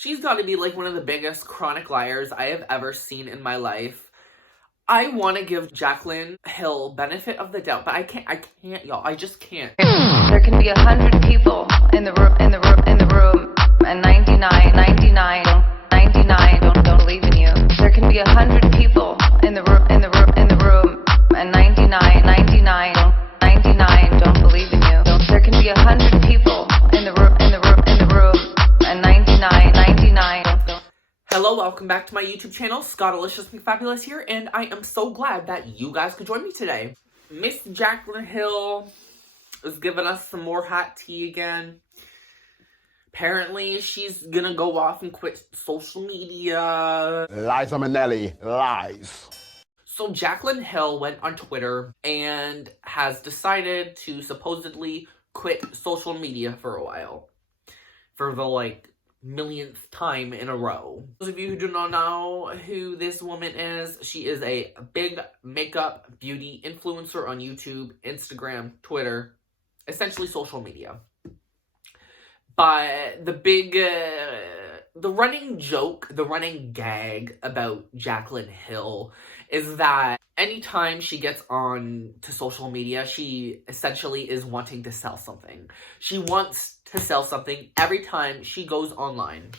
She's got to be like one of the biggest chronic liars I have ever seen in my life. I want to give Jaclyn Hill benefit of the doubt, but I can't, y'all. I just can't. There can be 100 people in the room, and 99 don't believe in you. There can be 100 people in the room, and 99 don't believe in you. There can be 100 people in the room, and 99 don't. Hello, welcome back to my YouTube channel. Scottalicious McFabulous here, and I am so glad that you guys could join me today. Miss Jaclyn Hill is giving us some more hot tea again. Apparently, she's gonna go off and quit social media. Liza Minnelli, lies. So Jaclyn Hill went on Twitter and has decided to supposedly quit social media for a while. For the, millionth time in a row. Those of you who do not know who this woman is, she is a big makeup beauty influencer on YouTube, Instagram, Twitter, essentially social media. But the running joke, the running gag about Jaclyn Hill is that anytime she gets on to social media, she essentially is wanting to sell something. She wants to sell something every time she goes online.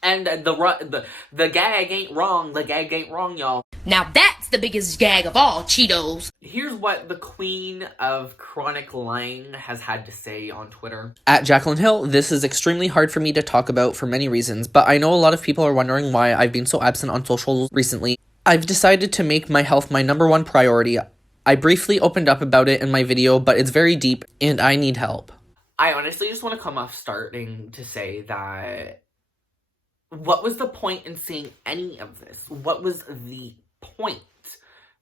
And the gag ain't wrong. The gag ain't wrong, y'all. Now that's the biggest gag of all, Cheetos. Here's what the queen of chronic lying has had to say on Twitter. At Jaclyn Hill, this is extremely hard for me to talk about for many reasons, but I know a lot of people are wondering why I've been so absent on socials recently. I've decided to make my health my #1 priority. I briefly opened up about it in my video, but it's very deep, and I need help. I honestly just want to come off starting to say that what was the point in seeing any of this? What was the point?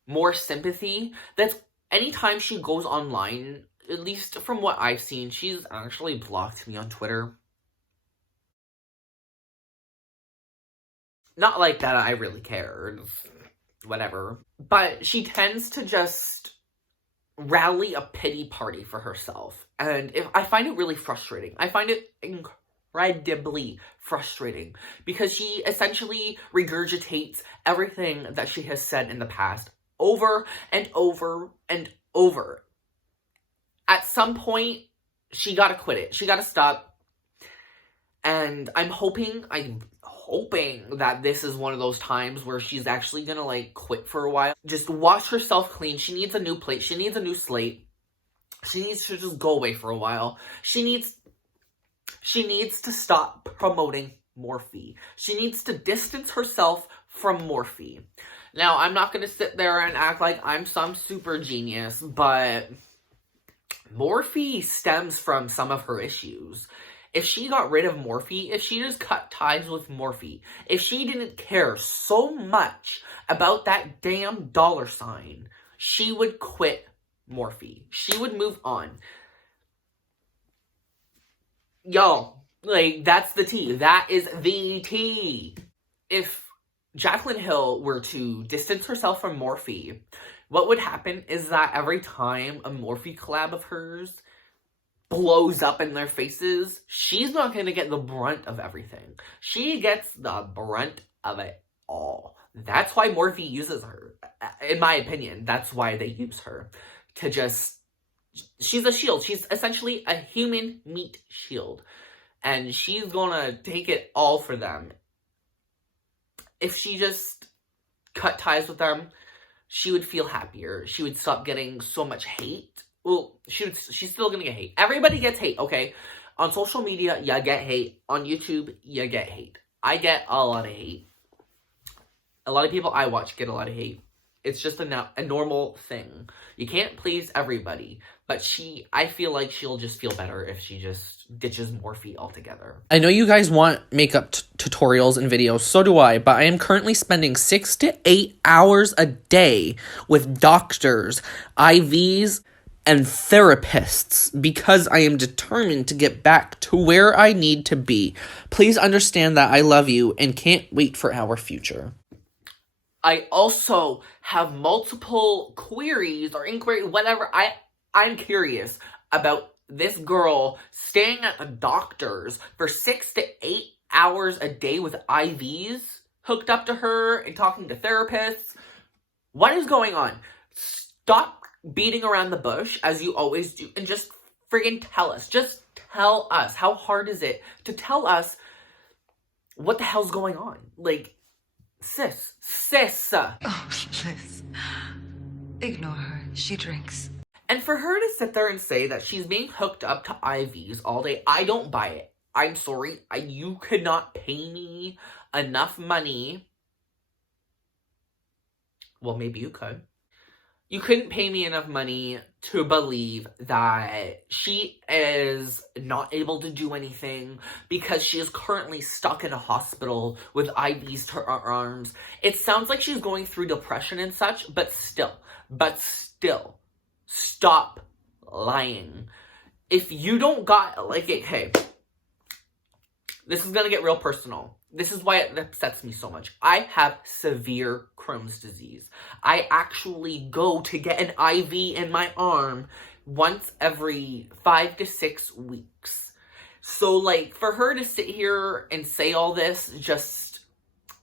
More sympathy? That's anytime she goes online, at least from what I've seen, she's actually blocked me on Twitter. Not like that I really cared. Whatever. But she tends to just rally a pity party for herself. And I find it really frustrating. I find it incredibly frustrating because she essentially regurgitates everything that she has said in the past over and over and over. At some point, she gotta quit it. She gotta stop. And I'm hoping that this is one of those times where she's actually gonna, quit for a while. Just wash herself clean. She needs a new plate. She needs a new slate. She needs to just go away for a while. She needs to stop promoting Morphe. She needs to distance herself from Morphe. Now, I'm not gonna sit there and act like I'm some super genius, but Morphe stems from some of her issues. If she got rid of Morphe, if she just cut ties with Morphe, if she didn't care so much about that damn $, she would quit Morphe. She would move on. Y'all, that's the tea. That is the tea. If Jaclyn Hill were to distance herself from Morphe, what would happen is that every time a Morphe collab of hers blows up in their faces, she's not going to get the brunt of everything. She gets the brunt of it all. That's why Morphe uses her. In my opinion, that's why they use her. To just... She's a shield. She's essentially a human meat shield. And she's gonna take it all for them. If she just cut ties with them, she would feel happier. She would stop getting so much hate. Well, she's still gonna get hate. Everybody gets hate, okay? On social media, you get hate. On YouTube, you get hate. I get a lot of hate. A lot of people I watch get a lot of hate. It's just a normal thing. You can't please everybody. But I feel like she'll just feel better if she just ditches Morphe altogether. I know you guys want makeup tutorials and videos, so do I, but I am currently spending 6 to 8 hours a day with doctors, IVs, and therapists because I am determined to get back to where I need to be. Please understand that I love you and can't wait for our future. I also have multiple queries or inquiries, whatever. I'm curious about this girl staying at the doctor's for 6 to 8 hours a day with IVs hooked up to her and talking to therapists. What is going on? Stop beating around the bush as you always do and just friggin' tell us. Just tell us. How hard is it to tell us what the hell's going on? Like, sis. Oh, Liz. Ignore her. She drinks. And for her to sit there and say that she's being hooked up to IVs all day, I don't buy it. I'm sorry. You could not pay me enough money. Well, maybe you could. You couldn't pay me enough money to believe that she is not able to do anything because she is currently stuck in a hospital with IVs to her arms. It sounds like she's going through depression and such, but still, stop lying. If you don't got, like, okay, this is gonna get real personal. This is why it upsets me so much. I have severe Crohn's disease. I actually go to get an IV in my arm once every 5 to 6 weeks. So, like, for her to sit here and say all this just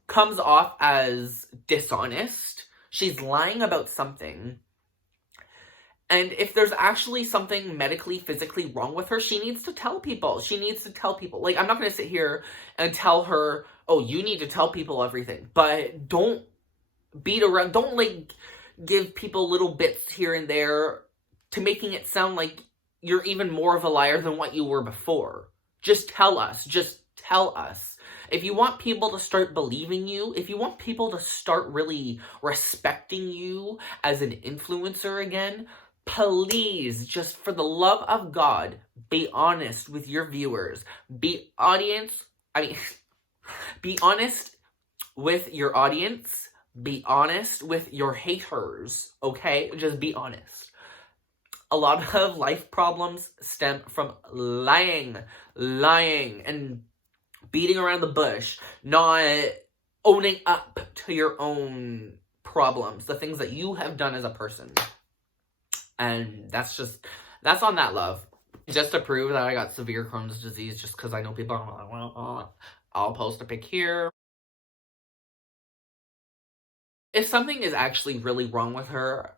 comes off as dishonest. She's lying about something. And if there's actually something medically, physically wrong with her, she needs to tell people. Like, I'm not going to sit here and tell her, oh, you need to tell people everything. But don't beat around. Don't, like, give people little bits here and there to making it sound like you're even more of a liar than what you were before. Just tell us. If you want people to start believing you, if you want people to start really respecting you as an influencer again, please, just for the love of God, be honest with your viewers. Be honest with your audience. Be honest with your haters, okay? Just be honest. A lot of life problems stem from lying, and beating around the bush, not owning up to your own problems, the things that you have done as a person. And that's on that, love. Just to prove that I got severe Crohn's disease, just because I know people are like, well, I'll post a pic here. If something is actually really wrong with her,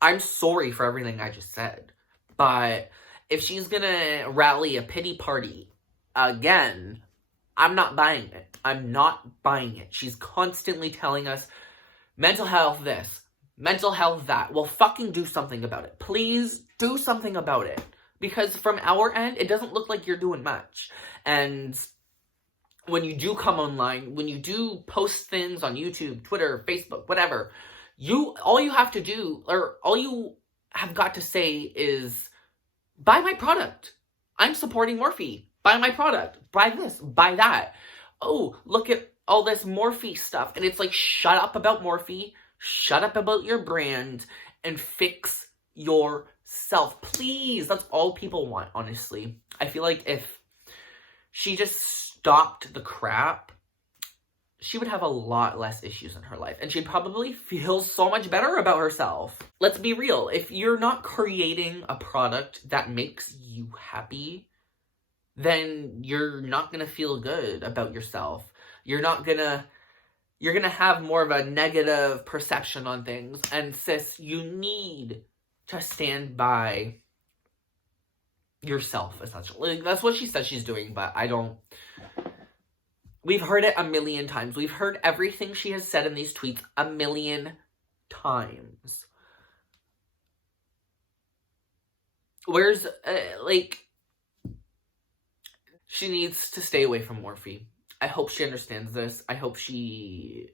I'm sorry for everything I just said. But if she's gonna rally a pity party again, I'm not buying it. I'm not buying it. She's constantly telling us, mental health this, mental health that. Well, fucking do something about it. Please do something about it. Because from our end, it doesn't look like you're doing much. And when you do come online, when you do post things on YouTube, Twitter, Facebook, whatever, all you have to do, or all you have got to say is, buy my product. I'm supporting Morphe. Buy my product. Buy this. Buy that. Oh, look at all this Morphe stuff. And it's like, shut up about Morphe. Shut up about your brand. And fix yourself. Please. That's all people want, honestly. I feel like if she just stopped the crap, she would have a lot less issues in her life. And she'd probably feel so much better about herself. Let's be real. If you're not creating a product that makes you happy, then you're not going to feel good about yourself. You're going to have more of a negative perception on things. And sis, you need to stand by yourself, essentially. Like, that's what she says she's doing, but I don't. We've heard it a million times. We've heard everything she has said in these tweets a million times. Where's, she needs to stay away from Morphe. I hope she understands this. I hope she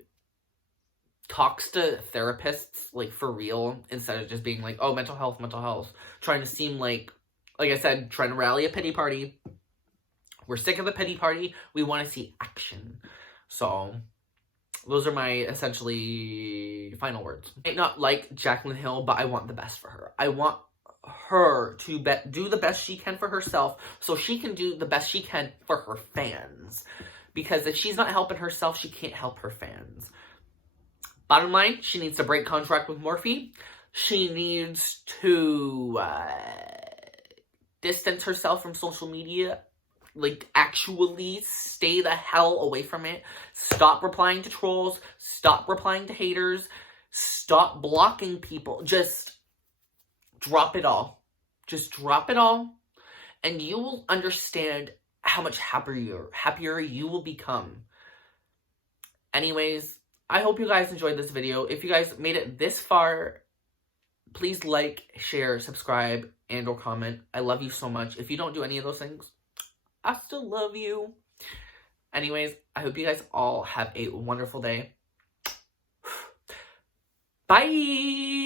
talks to therapists, like, for real, instead of just being like, oh, mental health. Trying to seem like I said, trying to rally a pity party. We're sick of the pity party. We want to see action. So, those are my, essentially, final words. I might not like Jaclyn Hill, but I want the best for her. I want her to do the best she can for herself so she can do the best she can for her fans. Because if she's not helping herself, she can't help her fans. Bottom line, she needs to break contract with Morphe. She needs to distance herself from social media Like, actually stay the hell away from it. Stop replying to trolls. Stop replying to haters. Stop blocking people. Just drop it all. Just drop it all. And you will understand how much happier you will become. Anyways, I hope you guys enjoyed this video. If you guys made it this far, please like, share, subscribe, and or comment. I love you so much. If you don't do any of those things, I still love you. Anyways, I hope you guys all have a wonderful day. Bye!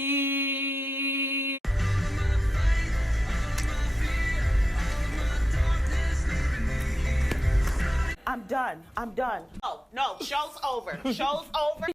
I'm done. I'm done. Oh, no, show's over. Show's over.